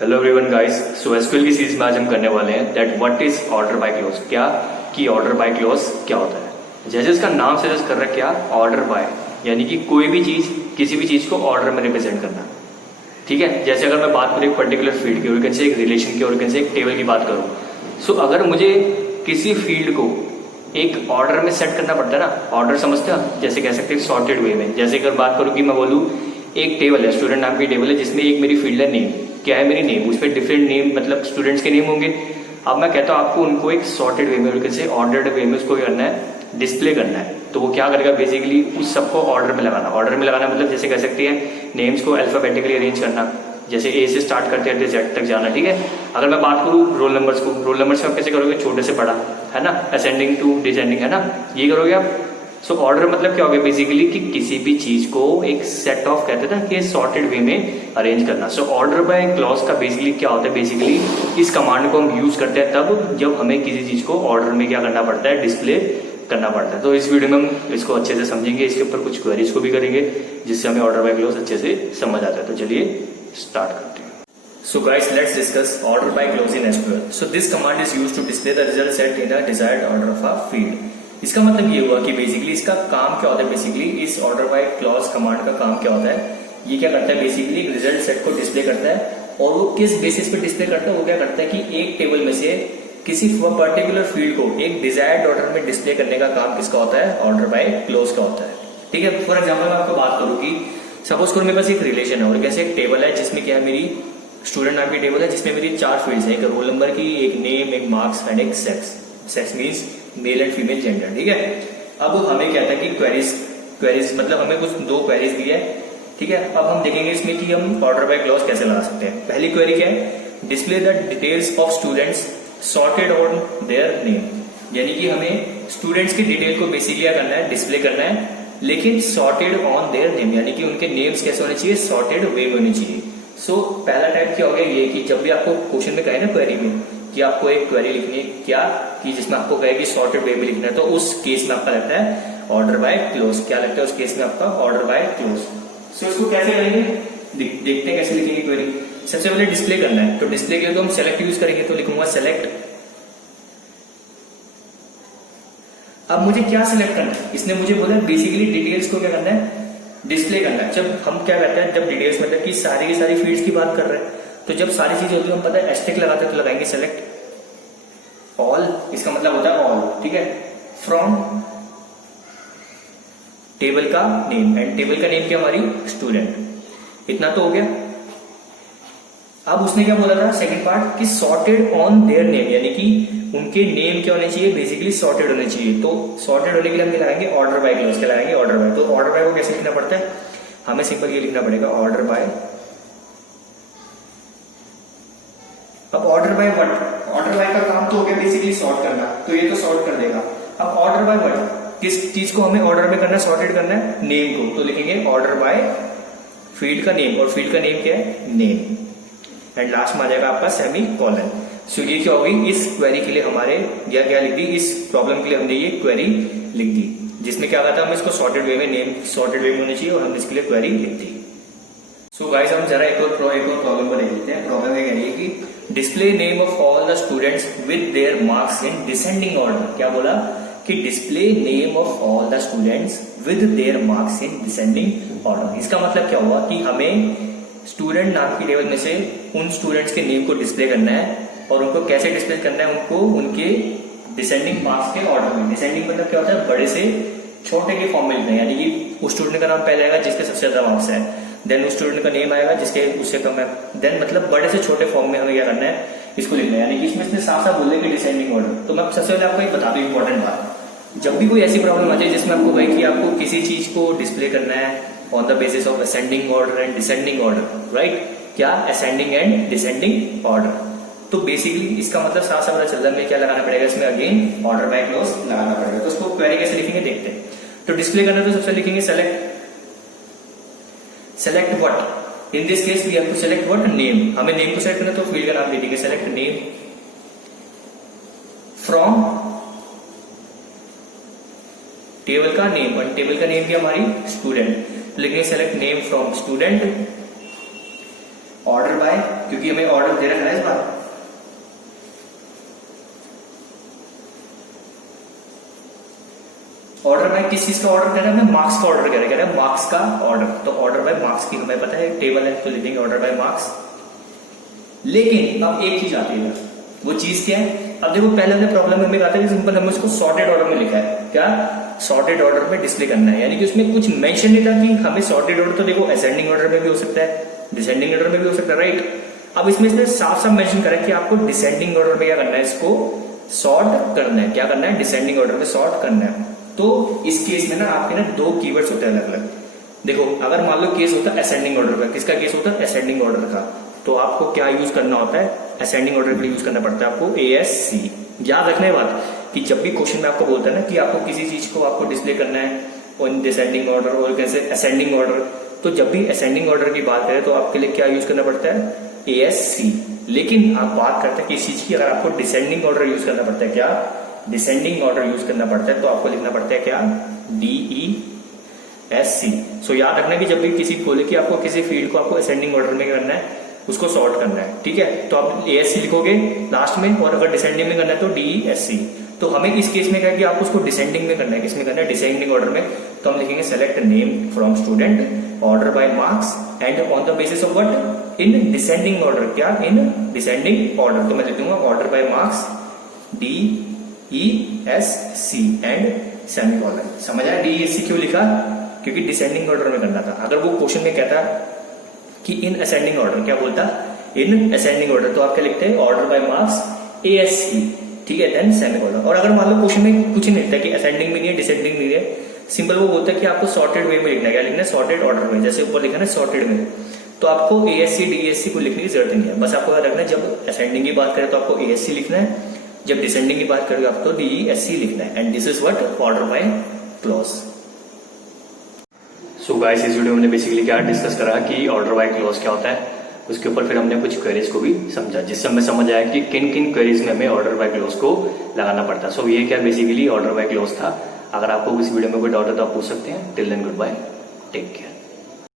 Hello everyone guys. So SQL की series में आज हम करने वाले हैं that what is order by clause. क्या कि ऑर्डर बाय क्लॉज क्या होता है। जैसे इसका नाम सजेस्ट कर रहा है, क्या ऑर्डर बाय यानी कि कोई भी चीज किसी भी चीज को ऑर्डर में रिप्रेजेंट करना। ठीक है, जैसे अगर मैं बात करूँ एक पर्टिकुलर फील्ड की, और से एक रिलेशन की, और से एक टेबल की बात करूँ, सो अगर मुझे किसी फील्ड को एक ऑर्डर में सेट करना पड़ता है ना, ऑर्डर समझते हो, जैसे कह सकते हैं सॉर्टेड वे में। जैसे अगर बात करूँ कि मैं बोलूँ एक टेबल है, स्टूडेंट नाम की टेबल है, जिसमें एक मेरी फील्ड है नेम। क्या है मेरी नेम, उसमें डिफरेंट नेम मतलब स्टूडेंट्स के नेम होंगे। अब मैं कहता हूँ आपको उनको एक सॉर्टेड वे में, से ऑर्डर्ड वे में उसको करना है, डिस्प्ले करना है। तो वो क्या करेगा, बेसिकली उस सबको ऑर्डर में लगाना। ऑर्डर में लगाना मतलब जैसे कह सकती है नेम्स को अल्फाबेटिकली अरेंज करना, जैसे ए से स्टार्ट करते हैं जेड तक जाना। ठीक है, अगर मैं बात करूँ रोल नंबर्स को, रोल नंबर्स में आप कैसे करोगे, छोटे से बड़ा, है ना, असेंडिंग टू डिसेंडिंग, है ना, ये करोगे आप। सो ऑर्डर मतलब क्या हो गया बेसिकली कि किसी भी चीज को एक सेट ऑफ कहते हैं ना कि सॉर्टेड वे में अरेंज करना। सो ऑर्डर बाय क्लॉज का बेसिकली क्या होता है, बेसिकली इस कमांड को हम यूज करते हैं तब जब हमें किसी चीज को ऑर्डर में क्या करना पड़ता है, डिस्प्ले करना पड़ता है। तो इस वीडियो में हम इसको अच्छे से समझेंगे, इसके ऊपर कुछ क्वेरीज को भी करेंगे जिससे हमें ऑर्डर बाय क्लॉज अच्छे से समझ आता है। तो चलिए स्टार्ट करते हैं। So guys, let's discuss order by clause in SQL. So this command is used to display the result set in a desired order of a field. इसका मतलब ये हुआ कि बेसिकली इसका काम क्या होता है, बेसिकली इस ऑर्डर बाय क्लॉज कमांड का काम क्या होता है, ये क्या करता है बेसिकली रिजल्ट सेट को डिस्प्ले करता है। और वो किस बेसिस पे डिस्प्ले करता है, वो क्या करता है कि एक टेबल में से किसी पर्टिकुलर फील्ड को एक डिजायर्ड ऑर्डर में डिस्प्ले करने का काम किसका होता है, ऑर्डर बाय क्लॉज का होता है। ठीक है, फॉर एग्जाम्पल मैं आपको बात करूँ कि सपोज करो मेरे पास एक रिलेशन है और कैसे एक टेबल है जिसमें क्या है, मेरी स्टूडेंट नाम की टेबल है जिसमें मेरी 4 फील्ड्स है, एक रोल नंबर की, एक नेम, एक मार्क्स एंड एक sex. Sex means male and female gender. ठीक है, अब हमें कहता है कि क्वेरीज मतलब हमें कुछ 2 क्वेरीज दी है। ठीक है, अब हम देखेंगे इसमें कि हम ऑर्डर बाय क्लॉज कैसे लगा सकते हैं। पहली क्वेरी क्या है, display the details of students sorted on their name. यानी कि हमें स्टूडेंट्स की डिटेल को बेसिकली क्या करना है, डिस्प्ले करना है, लेकिन सॉर्टेड ऑन देयर नेम, यानी कि उनके नेम्स कैसे होने चाहिए, सॉर्टेड वे में होने चाहिए। सो पहला टाइप क्या हो गया ये कि जब भी आपको क्वेश्चन में कहे ना क्वेरी में कि आपको एक क्वेरी लिखनी है क्या, कि जिसमें आपको कहे कि सॉर्टेड वे में लिखना है, तो उस केस में आपका लगता है ऑर्डर बाय क्लोज। क्या लगता है उस केस में आपका, ऑर्डर बाय क्लोज। सो इसको कैसे करेंगे, देखते हैं कैसे लिखेंगे क्वेरी। सबसे पहले डिस्प्ले करना है, तो डिस्प्ले के लिए तो हम सेलेक्ट यूज करेंगे, तो लिखूंगा सेलेक्ट। अब मुझे क्या सिलेक्ट करना है, इसने मुझे बोला बेसिकली डिटेल्स को क्या करना है, डिस्प्ले करना है। जब हम क्या कहते हैं, जब डिटेल्स मतलब कि सारी की सारी फील्ड्स की बात कर रहे हैं, तो जब सारी चीजें होती है हम पता है एस्टेरिक लगाते हैं, तो लगाएंगे सेलेक्ट ऑल, इसका मतलब होता है ऑल। ठीक है, फ्रॉम टेबल का नेम, एंड टेबल का नेम क्या हमारी स्टूडेंट। इतना तो हो गया। अब उसने क्या बोला था सेकंड पार्ट कि सॉर्टेड ऑन देयर नेम, यानी कि उनके नेम क्या होने चाहिए, बेसिकली सॉर्टेड होने चाहिए। तो सॉर्टेड होने के लिए हम क्या लगाएंगे, ऑर्डर बाय क्लॉज। क्या लगाएंगे, ऑर्डर बाय। तो ऑर्डर बाय को कैसे लिखना पड़ता है, हमें सिंपल ये लिखना पड़ेगा ऑर्डर बाय। अब order by what, order by का काम तो हो गया बेसिकली सॉर्ट करना, तो ये तो सॉर्ट कर देगा। अब ऑर्डर बाय व्हाट, किस चीज को हमें ऑर्डर में करना है, सॉर्टेड करना है, नेम को, तो लिखेंगे ऑर्डर बाय फील्ड का नेम, और फील्ड का नेम क्या है, नेम, एंड लास्ट में आ जाएगा आपका सेमी कॉलन। सो ये क्या होगी, इस क्वेरी के लिए हमारे या क्या लिख दी, इस प्रॉब्लम के लिए हमने ये क्वेरी लिख दी, जिसमें क्या था, हम इसको सॉर्टेड वे में, नेम सॉर्टेड वे में होनी चाहिए, और हमने इसके लिए क्वेरी लिख दी। सो गाइस हम जरा एक और प्रॉब्लम बना लेते हैं। प्रॉब्लम ये कह रही है कि display name of all the students with their marks in descending order. क्या बोला कि display name of all the students with their marks in descending order. इसका मतलब क्या हुआ कि हमें स्टूडेंट नाम की टेबल में से उन स्टूडेंट्स के नेम को डिस्प्ले करना है, और उनको कैसे डिस्प्ले करना है, उनको उनके डिसेंडिंग मार्क्स के ऑर्डर में। डिसेंडिंग मतलब क्या होता है, बड़े से छोटे के फॉर्म में लिखना है, यानी कि उस स्टूडेंट का नाम पहले आएगा जिसके सबसे ज्यादा मार्क्स है, देन उस स्टूडेंट का नेम आएगा जिसके उससे कम है, देन मतलब बड़े से छोटे फॉर्म में हमें क्या करना है, इसको लिखना है। यानी कि इसमें इसने साफ साफ बोल दिया कि डिसेंडिंग ऑर्डर। तो मैं सबसे पहले आपको एक बता दूं इंपॉर्टेंट बात, जब भी कोई ऐसी प्रॉब्लम आ जाए जिसमें आपको कहे कि आपको किसी चीज को डिस्प्ले करना है on the basis of ascending order and descending order, right, क्या असेंडिंग एंड डिसेंडिंग ऑर्डर, तो बेसिकली इसका मतलब साफ साफ पता चल रहा है क्या लगाना पड़ेगा इसमें, अगेन ऑर्डर बाय क्लॉज लगाना पड़ेगा। तो उसको क्वेरी कैसे लिखेंगे देखते हैं। तो डिस्प्ले करना तो सबसे लिखेंगे select, select what, in this case we have to select what, name. हमें नेम को सेलेक्ट करना, तो फील्ड का नाम दे देंगे सेलेक्ट नेम, फ्रॉम टेबल का नेम, और टेबल का नेम क्या हमारी स्टूडेंट, लिखेंगे select name from student order by, क्योंकि हमें ऑर्डर दे रखा है इस बार, ऑर्डर बाय किस चीज का ऑर्डर कर रहा है, हमें मार्क्स का ऑर्डर कह रहा है मार्क्स का ऑर्डर। तो ऑर्डर बाय मार्क्स की हमें पता है टेबल है, तो लिखेंगे ऑर्डर बाय मार्क्स। लेकिन अब एक चीज आती है, वो चीज क्या है? अब देखो पहले वाले प्रॉब्लम में हमें कहा था कि सिंपल हमने उसको सॉर्टेड ऑर्डर में लिखा है, क्या सॉर्टेड ऑर्डर में डिस्प्ले करना है, यानी कि उसमें कुछ मेंशन नहीं था कि हमें सॉर्टेड ऑर्डर, तो देखो असेंडिंग ऑर्डर में भी हो सकता है, डिसेंडिंग ऑर्डर में भी हो सकता है, राइट। अब इसमें इसने साफ साफ मेंशन करा है कि आपको डिसेंडिंग ऑर्डर में क्या करना है, इसको सॉर्ट करना है। क्या करना है? डिसेंडिंग ऑर्डर में सॉर्ट करना है। तो इस केस में ना आपके ना दो कीवर्ड्स होते हैं अलग अलग। देखो अगर मान लो केस होता है असेंडिंग ऑर्डर का, किसका केस होता है? असेंडिंग ऑर्डर का। तो आपको क्या यूज करना होता है? असेंडिंग ऑर्डर के लिए यूज करना पड़ता है आपको ASC। याद रखने बात कि जब भी क्वेश्चन में आपको बोलता है ना कि आपको किसी चीज को आपको डिस्प्ले करना है ऑन डिसेंडिंग ऑर्डर और कैसे असेंडिंग ऑर्डर, तो जब भी असेंडिंग ऑर्डर की बात करें तो आपके लिए क्या यूज करना पड़ता है? ASC। लेकिन आप बात करते हैं किस चीज की, अगर आपको डिसेंडिंग ऑर्डर यूज करना पड़ता है, क्या डिसेंडिंग ऑर्डर यूज करना पड़ता है, तो आपको लिखना पड़ता है क्या? DESC। सो याद रखना कि जब भी किसी बोले कि आपको किसी फील्ड को आपको असेंडिंग ऑर्डर में करना है, उसको सॉर्ट करना है, ठीक है, तो आप ASC लिखोगे लास्ट में, और अगर डिसेंडिंग में करना है तो DESC। तो हमें इस केस में क्या है कि आपको उसको डिसेंडिंग में करना है, किसमें करना है? डिसेंडिंग ऑर्डर में। तो हम लिखेंगे select name from student order by marks and on the basis of what? In descending order. क्या? In descending order. तो मैं लिख दूंगा order by marks DESC and semicolon. समझ आया DESC क्यों लिखा? क्योंकि डिसेंडिंग ऑर्डर में करना था। अगर वो क्वेश्चन में कहता कि इन असेंडिंग ऑर्डर, क्या बोलता? इन असेंडिंग ऑर्डर, तो आप क्या लिखते हैं? ऑर्डर बाय मार्क्स ASC, ठीक है, देन सेमीकोलन। और अगर मान लो क्वेश्चन में कुछ नहीं लिखता कि असेंडिंग भी नहीं है, डिसेंडिंग नहीं है, सिंपल वो बोलता है कि आपको सॉर्टेड वे में लिखना है। क्या लिखना है? सॉर्टेड ऑर्डर में। जैसे ऊपर लिखा है सॉर्टेड में, तो आपको ASC DESC को लिखने की जरूरत नहीं है। बस आपको याद रखना है जब असेंडिंग की बात करें तो आपको ASC लिखना है, जब डिसेंडिंग की बात करेंगे आपको DESC लिखना है। And this is what? Order by clause. So guys, इस वीडियो में हमने बेसिकली क्या डिस्कस करा कि ऑर्डर बाय क्लॉज क्या होता है, उसके ऊपर फिर हमने कुछ क्वेरीज को भी समझा, जिससे हमें समझ आया कि किन किन क्वेरीज में हमें ऑर्डर बाय क्लॉज को लगाना पड़ता है। सो ये क्या बेसिकली ऑर्डर बाय क्लॉज था। अगर आपको इस वीडियो में कोई डाउट है तो आप पूछ सकते हैं। Till then good bye, take care.